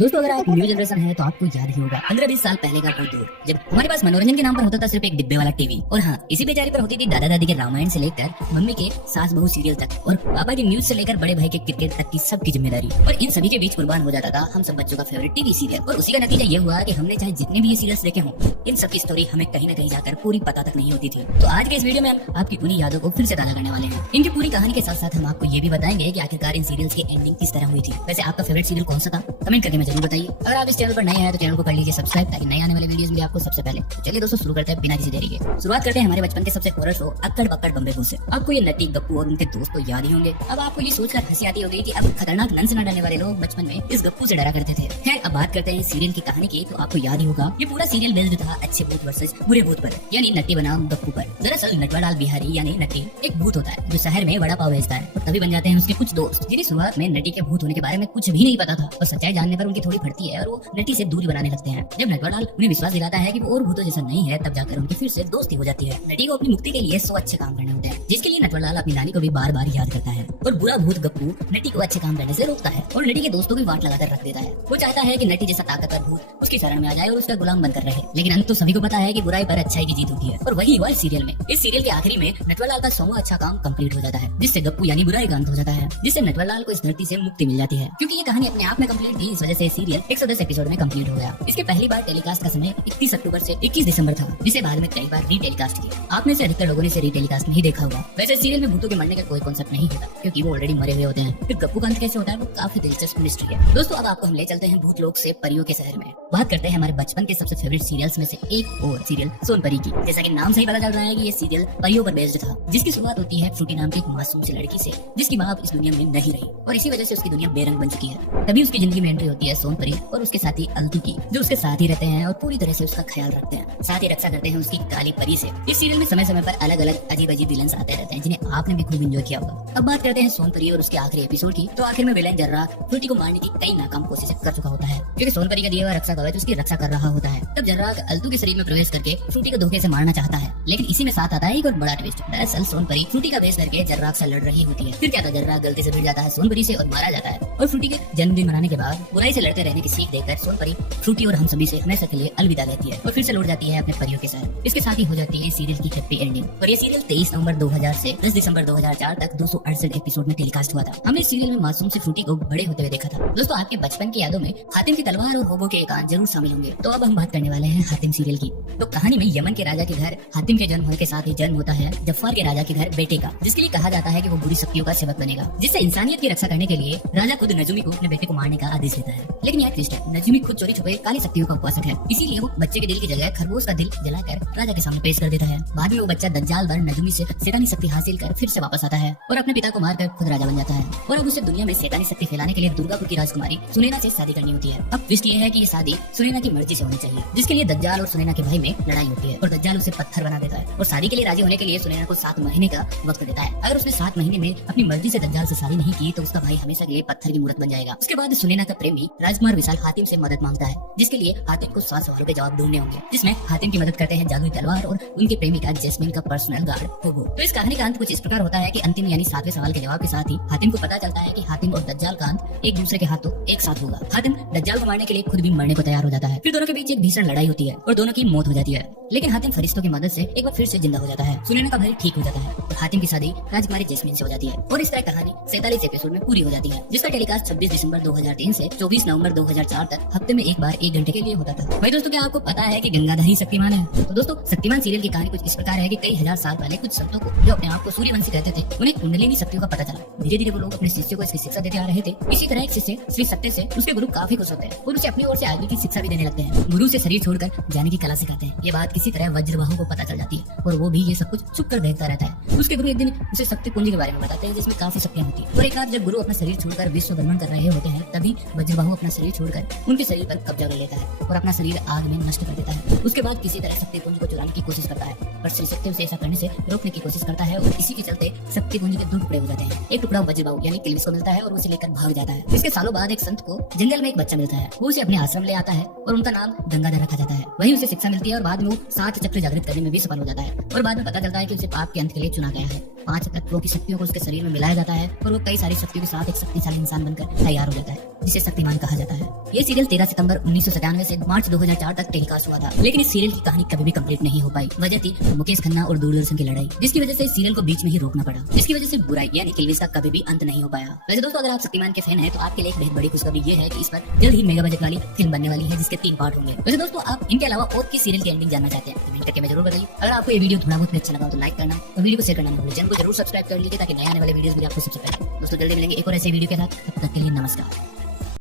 दोस्तों अगर आप न्यू जनरेशन है तो आपको याद ही होगा 15-20 साल पहले का वो दौर जब हमारे पास मनोरंजन के नाम पर होता था सिर्फ एक डिब्बे वाला टीवी। और हाँ, इसी बेचारे पर होती थी दादा दादी के रामायण से लेकर मम्मी के सास बहू सीरियल तक और पापा की न्यूज से लेकर बड़े भाई के क्रिकेट तक की सबकी जिम्मेदारी। और इन सभी के बीच कुर्बान हो जाता था हम सब बच्चों का फेवरेट टीवी सीरियल। और उसी का नतीजा ये हुआ कि हमने चाहे जितने भी ये सीरियल्स देखे हों, इन सब की स्टोरी हमें कहीं न कहीं जाकर पूरी पता तक नहीं होती थी। तो आज के इस वीडियो में हम आपकी उन्हीं यादों को फिर से ताजा करने वाले हैं। इनकी पूरी कहानी के साथ साथ हम आपको ये भी बताएंगे कि आखिरकार इन सीरियल्स की एंडिंग किस तरह हुई थी। वैसे आपका फेवरेट सीरियल कौन सा था, कमेंट करके मैं जरूर बताइए। अगर आप इस चैनल पर नए हैं तो चैनल को कर लीजिए सब्सक्राइब ताकि नए आने वाले वीडियोस मिले आपको सबसे पहले। तो चलिए दोस्तों शुरू करते हैं बिना किसी देरी के। शुरुआत करते हैं हमारे बचपन के सबसे हॉरर शो अक्कड़ बक्कड़ बम्बे से। आपको ये नटी गप्पू और उनके दोस्त तो याद ही होंगे। अब आपको ये सोचकर हंसी आती होगी कि अब खतरनाक नन से न डरने वाले लोग बचपन में इस गप्पू से डरा करते थे। खैर अब बात करते हैं सीरियल की कहानी की। तो आपको याद ही होगा ये पूरा सीरियल बेस्ड था अच्छे भूत वर्सेस बुरे भूत पर, यानी नट्टी बनाम गप्पू पर। दरअसल नटवरलाल बिहारी यानी नट्टी एक भूत होता है जो शहर में वड़ा पाव बेचता है और तभी बन जाते हैं उसके कुछ दोस्त जिन्हें शुरुआत में नट्टी के भूत होने के बारे में कुछ भी नहीं पता था। और सच्चाई जानने पर उनकी थोड़ी फटती है और वो नट्टी से दूरी बनाने लगते हैं। जब नटवरलाल उन्हें विश्वास दिलाता है कि वो और भूतों जैसा नहीं है तब जाकर उनकी फिर से दोस्ती हो जाती है। नट्टी को अपनी मुक्ति के लिए 100 अच्छे काम करने होते हैं जिसके लिए नटवरलाल अपनी नानी को भी बार बार याद करता है। और बुरा भूत गप्पू नट्टी को अच्छे काम करने से रोकता है और नट्टी के दोस्तों की वाट लगाकर रख देता है। वो चाहता है कि नट्टी जैसा ताकतवर भूत उसकी शरण में आ जाए और उसका गुलाम बनकर रहे। लेकिन अंत तो सभी को पता है कि बुराई पर अच्छाई की जीत होती है और वही हुआ इस सीरियल में। इस सीरियल के आखिरी में नटवरलाल का 100वां अच्छा काम कंप्लीट हो जाता है जिससे गप्पू यानी बुराई का अंत हो जाता है, जिससे नटवरलाल को इस धरती से मुक्ति मिल जाती है। क्योंकि ये कहानी अपने आप में कंप्लीट थी, इस वजह से सीरियल 110 एपिसोड में कंप्लीट हो गया। इसके पहली बार टेलीकास्ट का समय 31 अक्टूबर से 21 दिसंबर था, जिसे बाद में कई बार रीटेलीकास्ट किया। आप में से अधिकतर लोगों ने इसे रीटेलीकास्ट नहीं देखा होगा। वैसे सीरियल में भूतों के मरने का कोई कॉन्सेप्ट नहीं होता क्योंकि वो ऑलरेडी मरे हुए होते हैं। फिर गप्पू का अंत कैसे होता है वो काफी दिलचस्प मिस्ट्री है। दोस्तों अब आपको हम ले चलते हैं भूत लोक से परियों के शहर में। बात करते हैं हमारे बचपन के सबसे फेवरेट सीरियल्स में से एक और सीरियल सोनपरी की। जैसा कि नाम से ही पता चल रहा है कि ये सीरियल परियों पर बेस्ड था, जिसकी शुरुआत होती है फ्रूटी नाम की एक मासूम सी लड़की से जिसकी माँ अब इस दुनिया में नहीं रही और इसी वजह से उसकी दुनिया बेरंग बन चुकी है। तभी उसकी जिंदगी में एंट्री होती है सोनपरी और उसके साथी अल्तू की, जो उसके साथ ही रहते हैं और पूरी तरह से उसका ख्याल रखते हैं, साथ ही रक्षा करते हैं उसकी काली परी से। इस सीरियल में समय समय पर अलग अलग अजीब अजीब विलेंस आते रहते हैं जिन्हें आपने भी खूब एंजॉय किया होगा। अब बात करते हैं सोनपरी और उसके आखिरी एपिसोड की। तो आखिर में विलेन जर्रा फ्रूटी को मारने की कई नाकाम कोशिशें कर चुका होता है क्योंकि सोनपरी का दिया हुआ रक्षा कवच उसकी रक्षा कर रहा होता है। तब जर्रा अल्तू के शरीर में प्रवेश करके फ्रूटी को धोखे से मारना चाहता है, लेकिन इसी में साथ आता है एक और बड़ा ट्विस्ट। दरअसल सोनपरी फ्रूटी का वेश करके जर्रा से लड़ रही होती है। फिर क्या था, जर्रा गलती से भिड़ जाता है सोनपरी से और मारा जाता है। और फ्रूटी के जन्मदिन मनाने के बाद बुराई से लड़ते रहने की सीख देकर सोनपरी फ्रूटी और हम सभी से हमेशा के लिए अलविदा लेती है और फिर से लौट जाती है अपने परियों के साथ। इसके साथ ही हो जाती है सीरियल की हैप्पी एंडिंग। और ये सीरियल 23 नवंबर 2000 से 10 दिसंबर 2004 तक 268 एपिसोड में टेलीकास्ट हुआ था। हमने इस सीरियल में मासूम से फ्रूटी को बड़े होते हुए देखा था। दोस्तों आपके बचपन की यादों में हातिम की तलवार और होबो के एकांत जरूर शामिल होंगे। तो अब हम बात करने वाले हैं हातिम सीरियल की। तो कहानी में यमन के राजा के घर हातिम के जन्म होने के साथ ही जन्म होता है जफ्फार के राजा के घर बेटे का, जिसके लिए कहा जाता है कि वो बुरी शक्तियों का सेवक बनेगा, जिससे इंसानियत की रक्षा करने के लिए राजा खुद नजूमी को अपने बेटे को मारने का आदेश देता है। लेकिन यह ट्विस्ट है, नजूमी खुद चोरी छुपे काली शक्तियों का उपासक है, इसीलिए वो बच्चे के दिल की जगह खरगोश का दिल जलाकर राजा के सामने पेश कर देता है। बाद में वो बच्चा दज्जाल बन नजूमी से शैतानी शक्ति हासिल कर फिर से वापस आता है और अपने पिता को मारकर खुद राजा बन जाता है। और अब उसे दुनिया में शैतानी शक्ति फैलाने के लिए दुर्गापुर की राजकुमारी सुनैना से शादी करनी होती है। अब ट्विस्ट ये है कि ये शादी सुनैना की मर्जी से होनी चाहिए, जिसके लिए दज्जाल और सुनैना के भाई में लड़ाई होती है और दज्जाल उसे पत्थर बना देता है और शादी के लिए राजी होने के लिए सुनैना को 7 महीने का वक्त देता है। अगर उसने 7 महीने में अपनी मर्जी से दज्जाल से शादी नहीं की तो उसका भाई हमेशा के लिए पत्थर की मूर्त बन जाएगा। उसके बाद सुनैना का प्रेमी राजकुमार विशाल हातिम से मदद मांगता है, जिसके लिए हातिम को 7 सवालों के जवाब ढूंढने होंगे, जिसमें हातिम की मदद करते हैं जादुई तलवार और उनकी प्रेमिका जैस्मिन का पर्सनल गार्ड होबो। तो इस कहानी का अंत कुछ इस प्रकार होता है कि अंतिम यानी 7वें सवाल के जवाब के साथ ही हातिम को पता चलता है कि हातिम और दज्जाल का अंत एक दूसरे के हाथों एक साथ होगा। हातिम दज्जाल को मारने के लिए खुद भी मरने को तैयार हो जाता है। फिर दोनों के बीच एक भीषण लड़ाई होती है और दोनों की मौत हो जाती है, लेकिन हातिम फरिश्तों की मदद से एक बार फिर से जिंदा हो जाता है। सुनैना का भाई ठीक हो जाता है और हातिम की शादी राजकुमारी जैस्मिन से हो जाती है। और इस तरह कहानी 47 एपिसोड में पूरी हो जाती है, जिसका टेलीकास्ट 26 दिसंबर 2003 से 24 नवंबर 2004 तक हफ्ते में एक बार 1 घंटे के लिए होता था। भाई दोस्तों क्या आपको पता है कि गंगाधर ही शक्तिमान है? तो दोस्तों शक्तिमान सीरियल की कहानी कुछ इस प्रकार है कि कई हजार साल पहले कुछ संतों को जो अपने आप को सूर्यवंशी कहते थे, उन्हें कुंडलिनी शक्तियों का पता चला। धीरे धीरे वो लोग अपने शिष्यों को इसकी शिक्षा देते आ रहे थे। इसी तरह एक शिष्य श्री सत्य से उसके गुरु काफी खुश होते हैं और उसे अपनी ओर से आगे की शिक्षा भी देने लगते हैं। गुरु से शरीर छोड़कर जाने की कला सिखाते हैं। ये बात किसी तरह वज्रबाहु को पता चल जाती है और वो भी ये सब कुछ छुप कर देखता रहता है। उसके गुरु एक दिन उसे शक्ति पुंज के बारे में बताते हैं जिसमें काफी शक्तियां होती है। और एक रात जब गुरु अपना शरीर छोड़कर विश्व भ्रमण कर रहे होते हैं तभी वज्रबाहु अपना शरीर छोड़कर उनके शरीर पर कब्जा कर लेता है और अपना शरीर आग में नष्ट कर देता है। उसके बाद किसी तरह शक्ति पुंज को चुराने की कोशिश करता है, पर श्री सत्य उसे ऐसा करने से रोकने की कोशिश करता है और इसी के चलते शक्ति पुंज के 2 टुकड़े हो जाते हैं। एक टुकड़ा वज्रबाहु यानी किल्विस को मिलता है और उसे लेकर भाग जाता है। इसके सालों बाद एक संत को जंगल में एक बच्चा मिलता है, वो उसे अपने आश्रम ले आता है और उनका नाम गंगाधर रखा जाता है। वहीं उसे शिक्षा मिलती है और बाद में वो 7 चक्र जागृत करने में भी सफल हो जाता है। और बाद में पता चलता है कि उसे पाप के अंत के लिए चुना गया है। 5 तत्वों की शक्तियों को उसके शरीर में मिलाया जाता है और वो कई सारी शक्तियों के साथ एक शक्तिशाली इंसान बनकर तैयार हो जाता है, जिसे शक्तिमान कहा कहा जाता है। ये सीरियल 13 सितंबर 1997 से मार्च 2004 तक टेलीकास्ट हुआ था, लेकिन इस सीरियल की कहानी कभी भी कंप्लीट नहीं हो पाई। वजह थी मुकेश खन्ना और दूरदर्शन की लड़ाई, जिसकी वजह से इस सीरियल को बीच में ही रोकना पड़ा, जिसकी वजह से बुराई यानी किलविस का कभी भी अंत नहीं हो पाया। वैसे दोस्तों, अगर आप शक्तिमान के फैन हैं तो आपके लिए एक बेहद बड़ी खुशखबरी ये है कि इस पर जल्द ही मेगा बजट वाली फिल्म बनने वाली है, जिसके 3 पार्ट होंगे। वैसे दोस्तों, आप इनके अलावा और किस सीरियल की एंडिंग जानना चाहते हैं कमेंट करके मैं जरूर बताइए। अगर आपको ये वीडियो थोड़ा बहुत अच्छा लगा तो लाइक करना और वीडियो को शेयर करना, चैनल को जरूर सब्सक्राइब कर लीजिए ताकि नए आने वाले वीडियोस भी आपको सबसे पहले। दोस्तों जल्दी मिलेंगे एक और ऐसे वीडियो के साथ, तब तक के लिए नमस्कार।